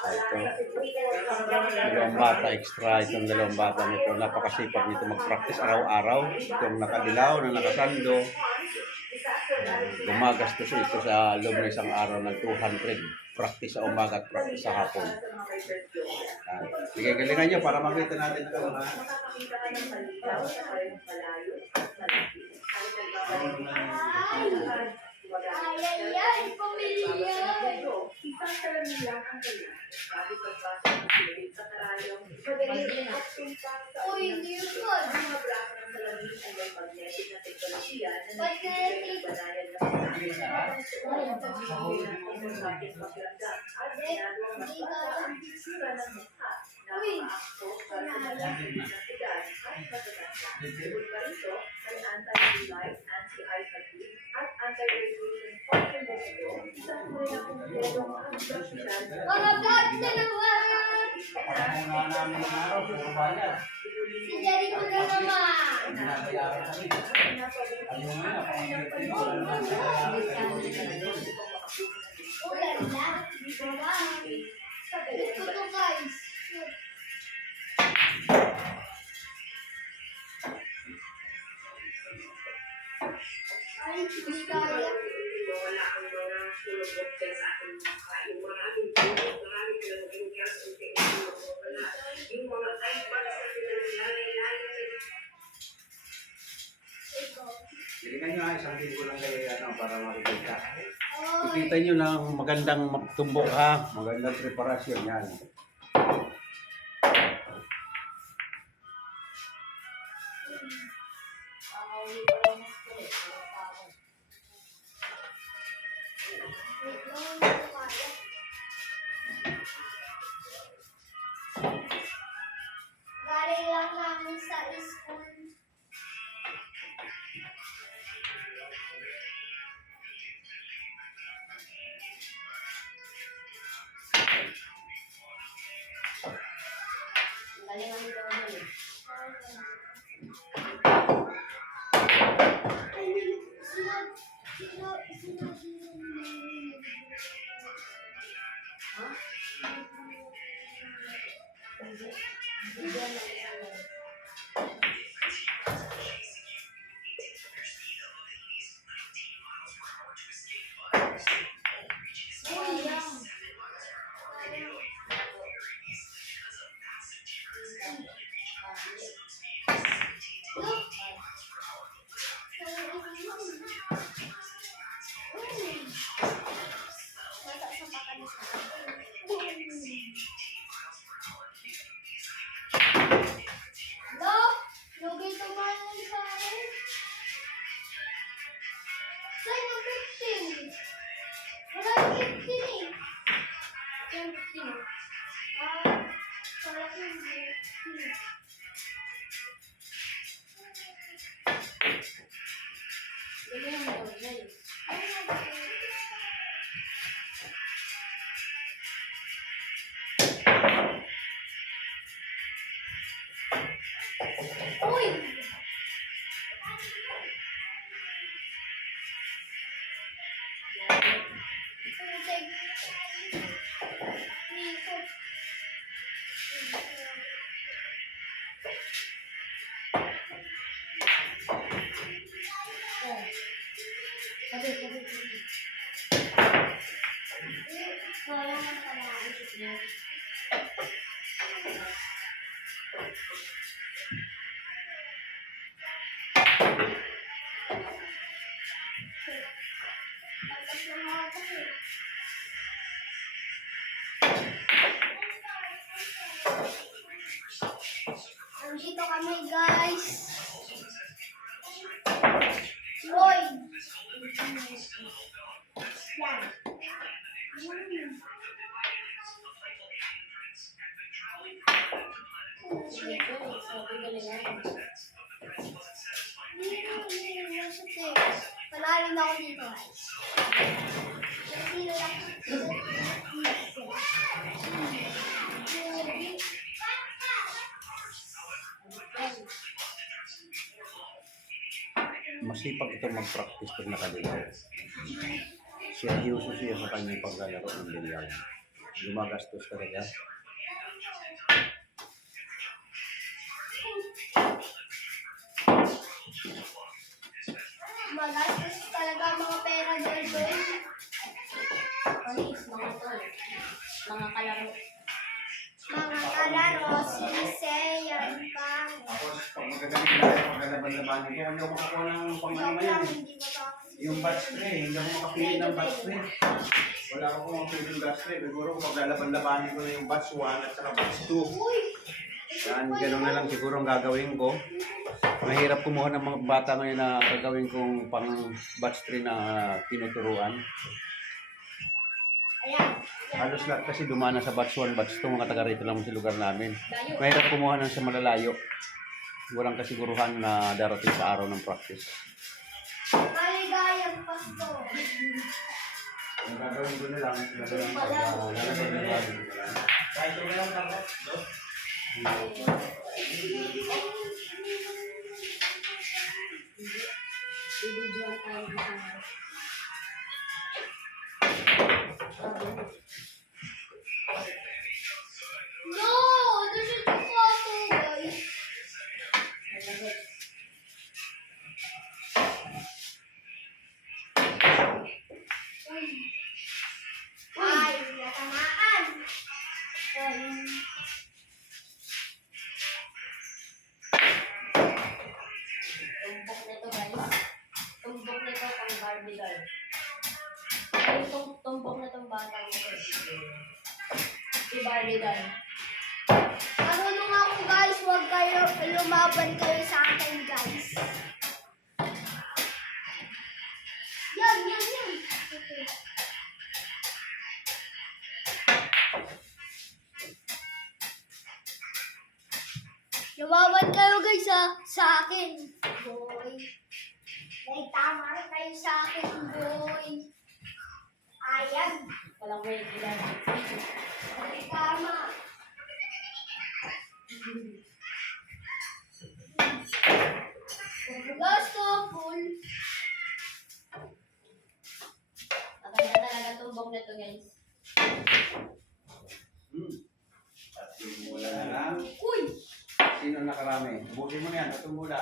Ito, dalawang bata, extra itong dalawang bata nito. Napakasipag nito mag-practice araw-araw. Itong nakadilaw na nakasando. Gumagastos ito sa loob ng isang araw ng 200. Practice sa umaga at practice sa hapon. Sige, galingan nyo para makita natin ito. Ay, pamilya! Isang salamin lang ang kanya. Bakit pagbasa ng pilit sa karayong, magaling at tumpang sa Hindi yun. mga braso ng salamin ay may magnetic na teknolohiya na nagbibigay ng banayan ng bakit maglandak at ginagawa mas bata ang hitsura ng mukha na makaakto para sa malamig na edad at matatanda. Bukod pa rito, may anti-blue light, anti-eye fatigue, at anti-radiation function na ito, isang kulay na kumpletong antioxidant. Mga vlog na naman! Si Jericho na naman! Ulan lang! Ito to guys! Ay, hindi kaya. Wala ang mga sulubot sa aking mukha. Yung maraming bulot, maraming pinag-ingkas, wala. Yung mga eye bags na pinag-lalay-lalay. Galingan nyo isang linggo lang kayo para makikita. Ikita nyo ng magandang tumbok ha. Magandang preparasyon yan. Galing lang namin sa school. Galing ang namin. Nandito kami guys. Lloyd. Yan. Malalim na ako dito guys. Masipag itong mag-practice pag nakaligaw. Seryoso siya sa kanyang paglalaro ng bilyar. gumagastos talaga. Magastos talaga ang mga pera doon. Panis, mga tol. Mga kalaro. Mga kalaro, siniseyan pa. Tapos, pag magagaling na tayo, maglalaban-labanin ko, hindi ako makakuha ng pang-ano Joke yan. lang, hindi mo to. Yung batch 3, hindi ako makapili ng batch 3. Wala ako kung mapili ng batch 3. Siguro maglalaban-labanin ko na yung batch 1 at saka batch 2. Uy! Yan, gano'n na lang siguro ang gagawin ko. Mahirap kumuha ng mga bata ngayon na gagawin kong pang batch 3 na tinuturuan. Ayan. Halos lahat kasi dumana sa batch 1, batch 2, mga taga rito lang sa lugar namin. Layo. Mahirap kumuha ng sa malalayo. Walang kasiguruhan na darating sa araw ng practice. Maligayang Pasko. Ang gagawin ko na lang, lalagyan ko na lang. Kahit ito na lang tapos, Bibidyoan tayo ng kamera. No! This is the photo, guys. Ay, natamaan. Ay. Tumbok nito guys. Tumbok nito pang Barbie doll. Ay, tumbok na itong batang ito. Si Barbie doll. Marunong ako, guys. Huwag kayo lumaban kayo sa akin, guys. Yan. Okay. Lumaban kayo, guys, sa akin. Boy. May tama rin kayo sa akin, boy. Ayan. Walang way ilan. May tama. Gusto, full. Maganda talaga tumbok nito guys. wala na lang. Uy! Sino nakarami? Bukin mo na yan, itong mula.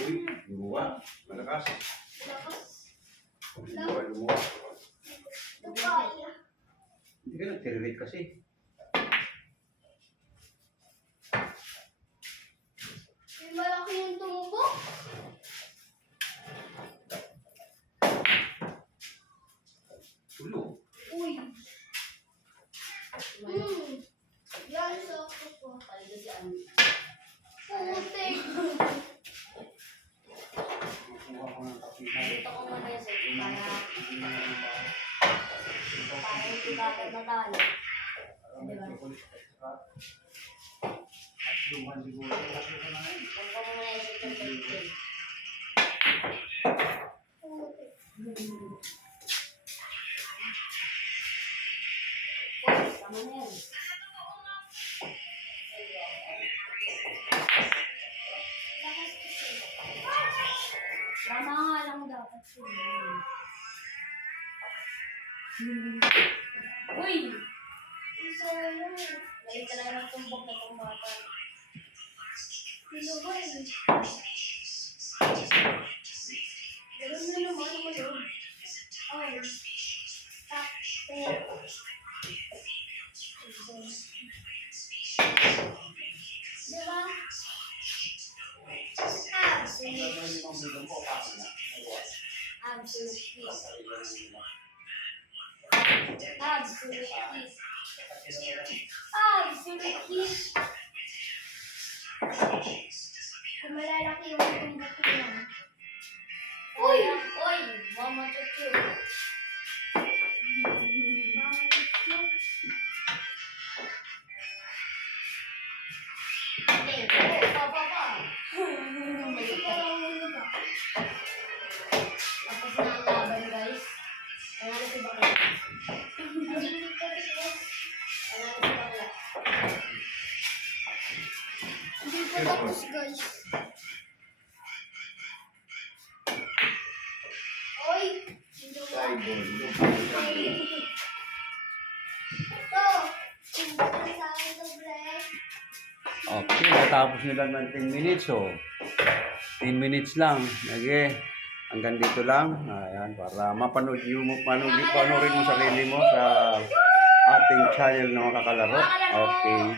Uy, lumuwa. Malakas. Lakas. Lumuwa. Lupaya. Hindi ka nag-terrorate kasi. May malaki yung tumbok. Tulo. Uy. Yan sa ako po. Palido si Ami. Putik. Kukuha ko ng kapitan. Dito ko muna yung set para hindi bakit matalo. Diba? Luman siguro. Kung ko muna yung set yung set. Putik. Tama na yan. Lakas kasi. Tama nga lang dapat yun. Uy! Isa yun. Galing talaga ng tumbok na itong bata. Pinuboy. Ganun na naman ako yun. Ay. Takte. Diba? Absolutely. Absolutely. Kung malalaki yung tumbok ko yan. Uy! Uy! Mama chuchu. Okay. Pa. Tapos na ang laban guys. Nanalo si Bakla. Nanalo si Bakla. Hindi pa tapos, guys. Oy! Hindi ko idol. Ito. Tumbok na sa akin to, Bre. Okay, natapos nila ng 10 minutes, oh. 10 minutes lang. Okay. Hanggang dito lang. Ayan, para mapanood mo, panoorin mo sarili mo sa ating channel na makakalaro. Okay.